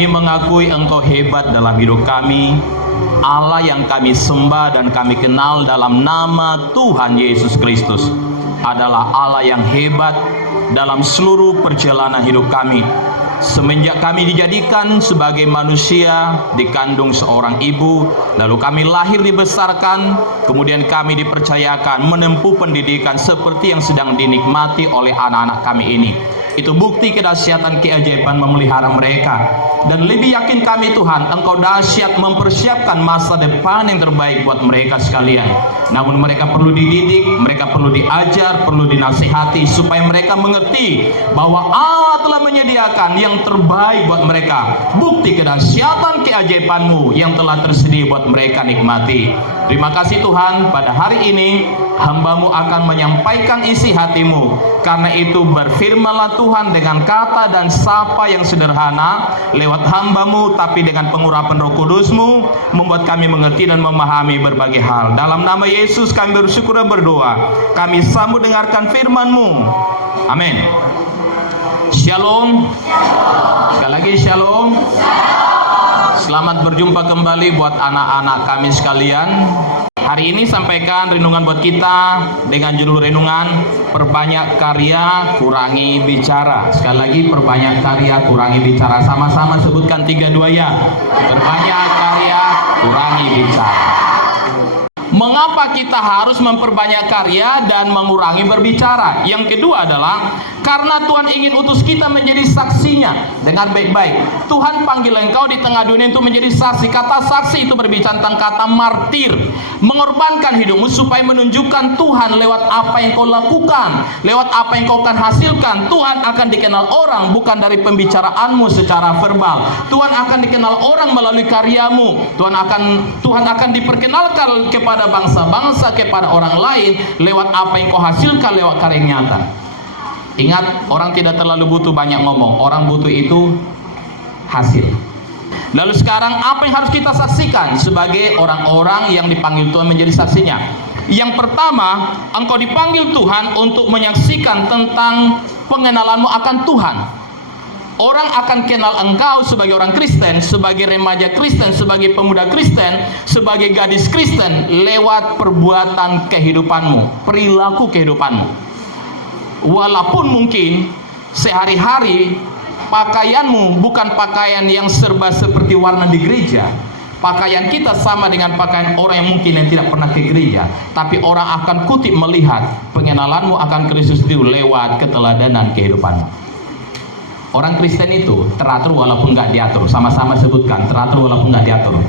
Kami mengakui Engkau hebat dalam hidup kami, Allah yang kami sembah dan kami kenal dalam nama Tuhan Yesus Kristus adalah Allah yang hebat dalam seluruh perjalanan hidup kami. Semenjak kami dijadikan sebagai manusia, dikandung seorang ibu, lalu kami lahir dibesarkan, kemudian kami dipercayakan menempuh pendidikan seperti yang sedang dinikmati oleh anak-anak kami ini. Itu bukti kedahsyatan keajaiban memelihara mereka. Dan lebih yakin kami Tuhan, Engkau dahsyat mempersiapkan masa depan yang terbaik buat mereka sekalian. Namun mereka perlu dididik, mereka perlu diajar, perlu dinasihati supaya mereka mengerti bahwa Allah telah menyediakan yang terbaik buat mereka. Bukti kedahsyatan keajaiban-Mu yang telah tersedia buat mereka nikmati. Terima kasih Tuhan, pada hari ini hamba-Mu akan menyampaikan isi hati-Mu. Karena itu berfirmanlah Tuhan dengan kata dan sapa yang sederhana lewat hamba-Mu, tapi dengan pengurapan Roh Kudus-Mu membuat kami mengerti dan memahami berbagai hal. Dalam nama Yesus kami bersyukur dan berdoa. Kami sambut dengarkan firman-Mu. Amin. Shalom. Sekali lagi shalom. Selamat berjumpa kembali buat anak-anak kami sekalian. Hari ini sampaikan renungan buat kita dengan judul renungan perbanyak karya, kurangi bicara. Sekali lagi, perbanyak karya, kurangi bicara. Sama-sama sebutkan 3-2 ya. Perbanyak karya, kurangi bicara. Mengapa kita harus memperbanyak karya dan mengurangi berbicara? Yang kedua adalah karena Tuhan ingin utus kita menjadi saksinya. Dengar baik-baik, Tuhan panggil engkau di tengah dunia untuk menjadi saksi. Kata saksi itu berbicara tentang kata martir, mengorbankan hidupmu supaya menunjukkan Tuhan lewat apa yang kau lakukan, lewat apa yang kau akan hasilkan. Tuhan akan dikenal orang bukan dari pembicaraanmu secara verbal. Tuhan akan dikenal orang melalui karyamu. Tuhan akan diperkenalkan kepada bangsa-bangsa, kepada orang lain lewat apa yang kau hasilkan, lewat karya nyata. Ingat, orang tidak terlalu butuh banyak ngomong, orang butuh itu hasil. Lalu sekarang apa yang harus kita saksikan sebagai orang-orang yang dipanggil Tuhan menjadi saksinya? Yang pertama, engkau dipanggil Tuhan untuk menyaksikan tentang pengenalanmu akan Tuhan. Orang akan kenal engkau sebagai orang Kristen, sebagai remaja Kristen, sebagai pemuda Kristen, sebagai gadis Kristen lewat perbuatan kehidupanmu, perilaku kehidupanmu. Walaupun mungkin sehari-hari pakaianmu bukan pakaian yang serba seperti warna di gereja. Pakaian kita sama dengan pakaian orang yang mungkin yang tidak pernah ke gereja. Tapi orang akan kutip melihat pengenalanmu akan Kristus itu lewat keteladanan kehidupanmu. Orang Kristen itu teratur walaupun nggak diatur. Sama-sama sebutkan, teratur walaupun nggak diatur.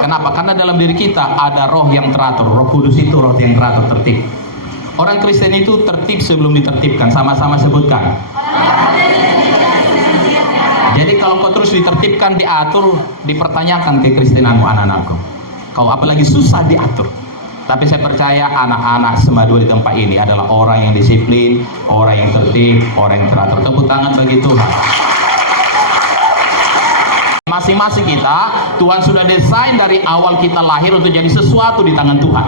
Kenapa? Karena dalam diri kita ada roh yang teratur. Roh Kudus itu roh yang teratur, tertib. Orang Kristen itu tertib sebelum ditertibkan. Sama-sama sebutkan. Jadi kalau kau terus ditertibkan, diatur, dipertanyakan kekristenanmu, anak-anakku. Kau apalagi susah diatur. Tapi saya percaya anak-anak Sembah 2 di tempat ini adalah orang yang disiplin, orang yang tertib, orang yang teratur. Tepuk tangan bagi Tuhan. Masing-masing kita, Tuhan sudah desain dari awal kita lahir untuk jadi sesuatu di tangan Tuhan.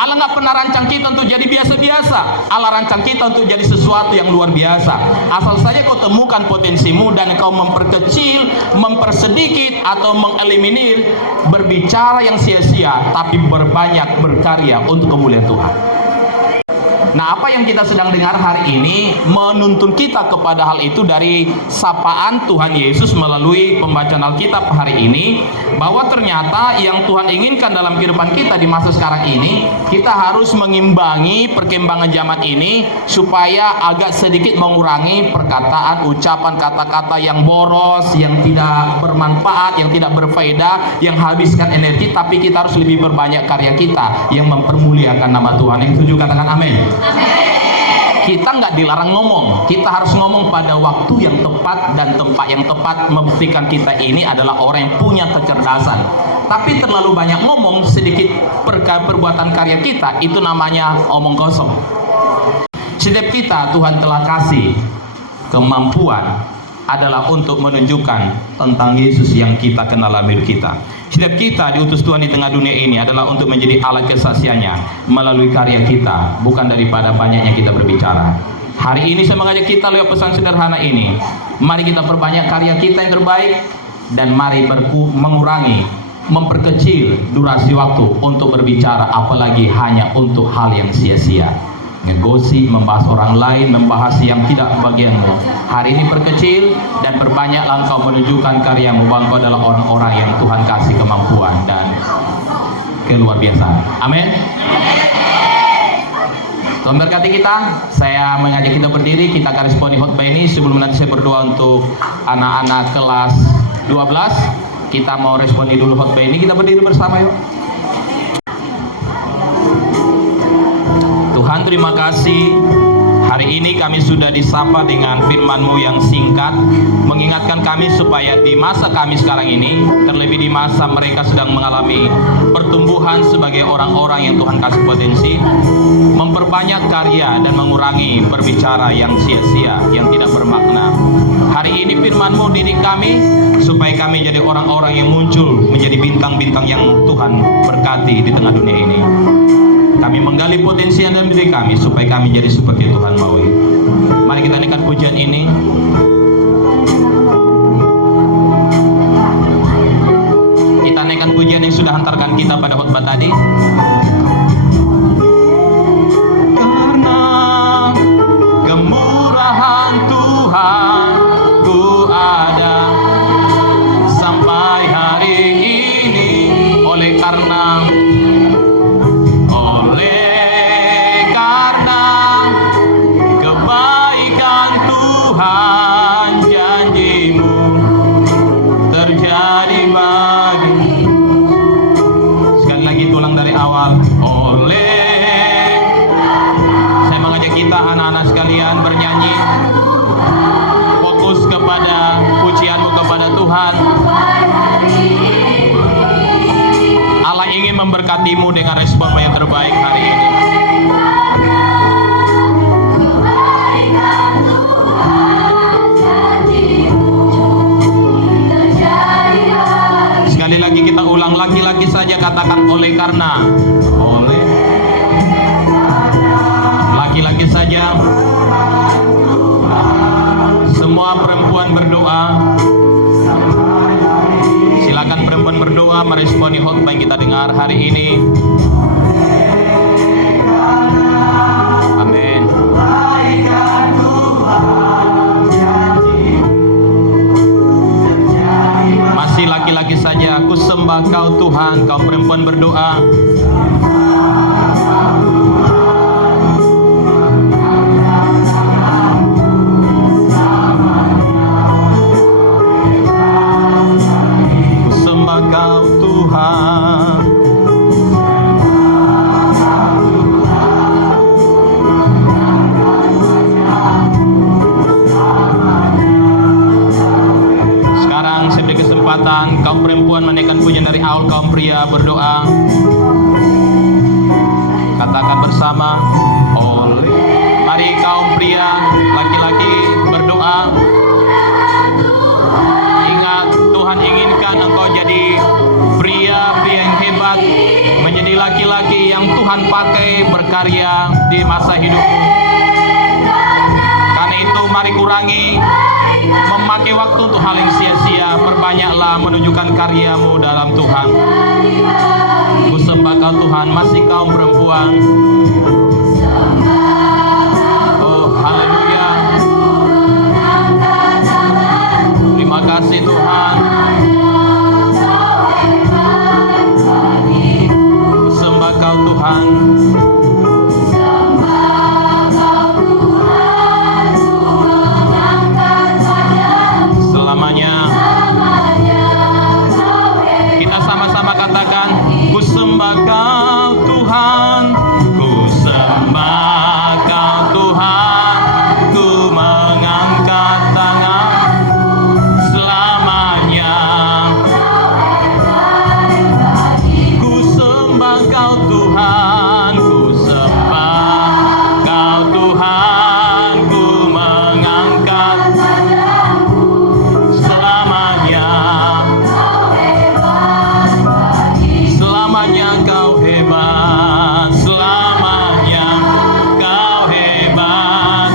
Allah nggak pernah rancang kita untuk jadi biasa-biasa. Allah rancang kita untuk jadi sesuatu yang luar biasa. Asal saja kau temukan potensimu dan kau memperkecil, mempersedikit atau mengeliminir berbicara yang sia-sia, tapi berbanyak berkarya untuk kemuliaan Tuhan. Nah, apa yang kita sedang dengar hari ini menuntun kita kepada hal itu dari sapaan Tuhan Yesus melalui pembacaan Alkitab hari ini, bahwa ternyata yang Tuhan inginkan dalam kehidupan kita di masa sekarang ini, kita harus mengimbangi perkembangan zaman ini supaya agak sedikit mengurangi perkataan, ucapan, kata-kata yang boros, yang tidak bermanfaat, yang tidak berfaedah, yang habiskan energi, tapi kita harus lebih berbanyak karya kita yang mempermuliakan nama Tuhan. Yang setuju katakan amin. Kita nggak dilarang ngomong, kita harus ngomong pada waktu yang tepat dan tempat yang tepat, membuktikan kita ini adalah orang yang punya kecerdasan. Tapi terlalu banyak ngomong, sedikit perbuatan karya kita, itu namanya omong kosong. Setiap kita Tuhan telah kasih kemampuan adalah untuk menunjukkan tentang Yesus yang kita kenal dalam hidup kita. Setiap kita diutus Tuhan di tengah dunia ini adalah untuk menjadi alat kesaksiannya melalui karya kita, bukan daripada banyaknya kita berbicara. Hari ini saya mengajak kita lewat pesan sederhana ini, mari kita perbanyak karya kita yang terbaik, dan mari mengurangi, memperkecil durasi waktu untuk berbicara, apalagi hanya untuk hal yang sia-sia. Ngegosip, membahas orang lain, membahas yang tidak bagianmu. Hari ini perkecil dan perbanyaklah engkau menunjukkan karyamu, bahwa engkau adalah orang-orang yang Tuhan kasih kemampuan dan keluar biasa. Amin. Tuhan berkati kita. Saya mengajak kita berdiri, kita akan responi khotbah ini. Sebelum nanti saya berdoa untuk anak-anak kelas 12, kita mau responi dulu khotbah ini. Kita berdiri bersama yuk. Tuhan, terima kasih. Hari ini kami sudah disapa dengan firman-Mu yang singkat, mengingatkan kami supaya di masa kami sekarang ini, terlebih di masa mereka sedang mengalami pertumbuhan sebagai orang-orang yang Tuhan kasih potensi, memperbanyak karya dan mengurangi berbicara yang sia-sia, yang tidak bermakna. Hari ini firman-Mu didik kami, supaya kami jadi orang-orang yang muncul menjadi bintang-bintang yang Tuhan berkati di tengah dunia ini. Kami menggali potensi yang dalam diri kami supaya kami jadi seperti Tuhan mau. Mari kita naikkan pujian ini. Kita naikkan pujian yang sudah hantarkan kita pada khotbah tadi. Karena kemurahan Tuhan ku ada sampai hari ini, oleh karena kebaikan Tuhan, janji-Mu terjadi bagi. Sekali lagi ulang dari awal. Saya mengajak kita anak-anak sekalian bernyanyi, fokus kepada pujian-Mu kepada Tuhan. Allah ingin memberkati-Mu dengan respon yang terbaik hari ini. Sekali lagi kita ulang, laki-laki saja katakan oleh karena. Oleh laki-laki saja. Semua perempuan berdoa. Silakan perempuan berdoa meresponi khotbah yang kita dengar hari ini. Amin. Masih laki-laki saja. Aku sembah Kau Tuhan. Kau perempuan berdoa. Ku sembah Kau Tuhan. Katakan bersama, oleh. Mari kaum pria, laki-laki berdoa. Ingat, Tuhan inginkan engkau jadi pria-pria yang hebat, menjadi laki-laki yang Tuhan pakai berkarya di masa hidupmu. Karena itu mari kurangi memakai waktu untuk hal yang sia-sia. Perbanyaklah menunjukkan karyamu dalam Tuhan. Ku sembah kau Tuhan. Masih kaum perempuan, oh haleluya, terima kasih Tuhan. Ku sembah kau Tuhan. Selamanya. Kita sama-sama katakan, ku sembah kau Tuhan, ku sembah kau Tuhan, ku mengangkat tangan selamanya. Ku sembah kau Tuhan, ku sembah kau Tuhan, ku mengangkat selamanya. Selamanya kau hebat, selamanya kau hebat,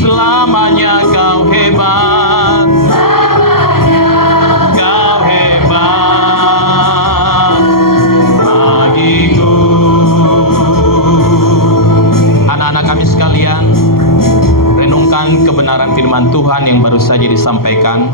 selamanya kau hebat, kau hebat bagiku. Anak-anak kami sekalian, renungkan kebenaran firman Tuhan yang baru saja disampaikan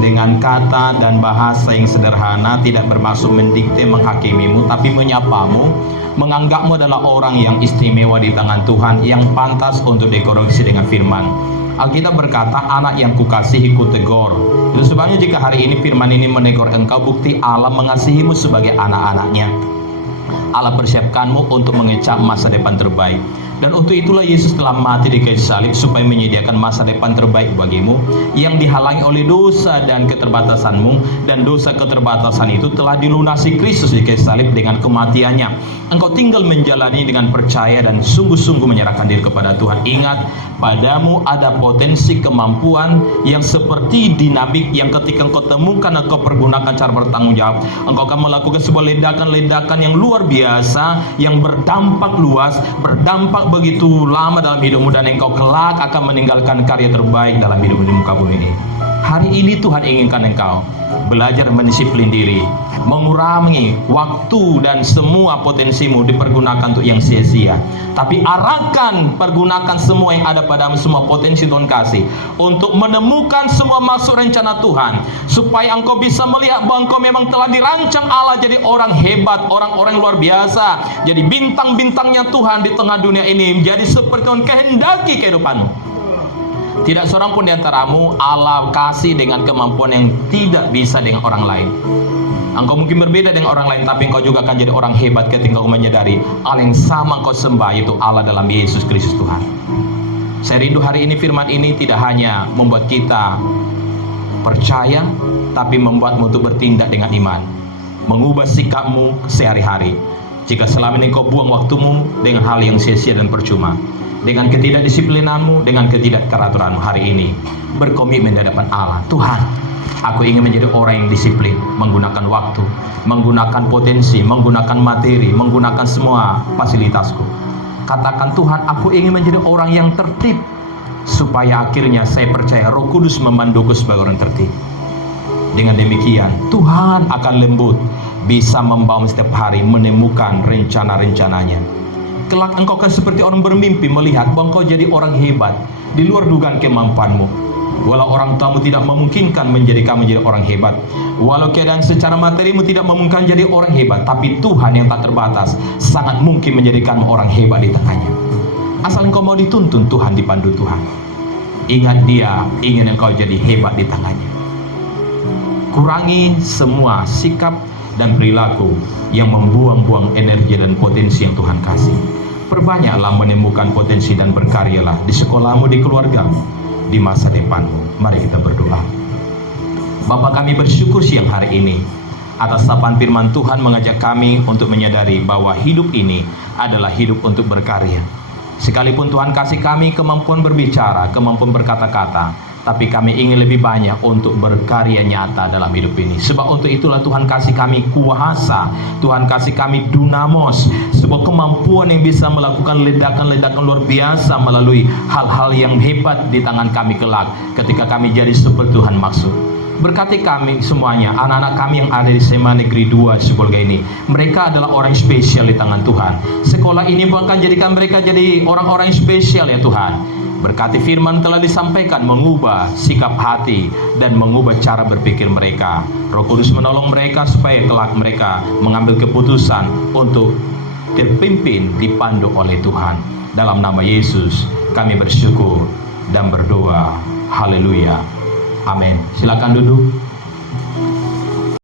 dengan kata dan bahasa yang sederhana, tidak bermaksud mendikte menghakimimu, tapi menyapamu, menganggapmu adalah orang yang istimewa di tangan Tuhan, yang pantas untuk dikoreksi dengan firman. Alkitab berkata, anak yang kukasihi kutegur. Itu sebabnya jika hari ini firman ini menegur engkau, bukti Allah mengasihimu sebagai anak-anaknya. Allah persiapkanmu untuk mengecap masa depan terbaik. Dan untuk itulah Yesus telah mati di kayu salib supaya menyediakan masa depan terbaik bagimu yang dihalangi oleh dosa dan keterbatasanmu, dan dosa keterbatasan itu telah dilunasi Kristus di kayu salib dengan kematiannya. Engkau tinggal menjalani dengan percaya dan sungguh-sungguh menyerahkan diri kepada Tuhan. Ingat, padamu ada potensi kemampuan yang seperti dinamik yang ketika engkau temukan, engkau pergunakan cara bertanggung jawab, engkau akan melakukan sebuah ledakan-ledakan yang luar biasa, yang berdampak luas, berdampak begitu lama dalam hidupmu, dan engkau kelak akan meninggalkan karya terbaik dalam hidupmu di muka bumi ini. Hari ini Tuhan inginkan engkau belajar mendisiplin diri, mengurangi waktu dan semua potensimu dipergunakan untuk yang sia-sia. Tapi arahkan, pergunakan semua yang ada padamu, semua potensi Tuhan kasih, untuk menemukan semua maksud rencana Tuhan, supaya engkau bisa melihat bahwa engkau memang telah dirancang Allah jadi orang hebat, orang-orang luar biasa, jadi bintang-bintangnya Tuhan di tengah dunia ini, menjadi seperti Tuhan kehendaki kehidupanmu. Tidak seorang pun di antaramu Allah kasih dengan kemampuan yang tidak bisa dengan orang lain. Engkau mungkin berbeda dengan orang lain, tapi engkau juga akan jadi orang hebat ketika engkau menyadari Allah yang sama engkau sembah, yaitu Allah dalam Yesus Kristus Tuhan. Saya rindu hari ini firman ini tidak hanya membuat kita percaya, tapi membuatmu untuk bertindak dengan iman, mengubah sikapmu sehari-hari. Jika selama ini kau buang waktumu dengan hal yang sia-sia dan percuma, dengan ketidakdisiplinanmu, dengan ketidakteraturanmu, hari ini berkomitmen di hadapan Allah. Tuhan, aku ingin menjadi orang yang disiplin, menggunakan waktu, menggunakan potensi, menggunakan materi, menggunakan semua fasilitasku. Katakan, Tuhan, aku ingin menjadi orang yang tertib, supaya akhirnya saya percaya Roh Kudus memanduku sebagai orang tertib. Dengan demikian Tuhan akan lembut, bisa membawa setiap hari menemukan rencana-rencananya. Kelak engkau akan seperti orang bermimpi, melihat bahwa engkau jadi orang hebat di luar dugaan kemampuanmu. Walau orang tuamu tidak memungkinkan menjadikan menjadi orang hebat, walau keadaan secara materimu tidak memungkinkan jadi orang hebat, tapi Tuhan yang tak terbatas sangat mungkin menjadikanmu orang hebat di tengahnya. Asal engkau mau dituntun Tuhan, dipandu Tuhan. Ingat, Dia ingin engkau jadi hebat di tangannya. Kurangi semua sikap dan perilaku yang membuang-buang energi dan potensi yang Tuhan kasih. Perbanyaklah menemukan potensi dan berkaryalah di sekolahmu, di keluargamu, di masa depanmu. Mari kita berdoa. Bapa, kami bersyukur siang hari ini Atas sapaan firman Tuhan mengajak kami untuk menyadari bahwa hidup ini adalah hidup untuk berkarya. Sekalipun Tuhan kasih kami kemampuan berbicara, kemampuan berkata-kata, tapi kami ingin lebih banyak untuk berkarya nyata dalam hidup ini. Sebab untuk itulah Tuhan kasih kami kuasa, Tuhan kasih kami dunamos, sebuah kemampuan yang bisa melakukan ledakan-ledakan luar biasa melalui hal-hal yang hebat di tangan kami kelak ketika kami jadi seperti Tuhan maksud. Berkati kami semuanya, anak-anak kami yang ada di SMA Negeri 2 Sibolga ini. Mereka adalah orang spesial di tangan Tuhan. Sekolah ini bahkan jadikan mereka jadi orang-orang spesial ya Tuhan. Berkati firman telah disampaikan, mengubah sikap hati dan mengubah cara berpikir mereka. Roh Kudus menolong mereka supaya kelak mereka mengambil keputusan untuk terpimpin, dipandu oleh Tuhan. Dalam nama Yesus kami bersyukur dan berdoa. Haleluya. Amin. Silakan duduk.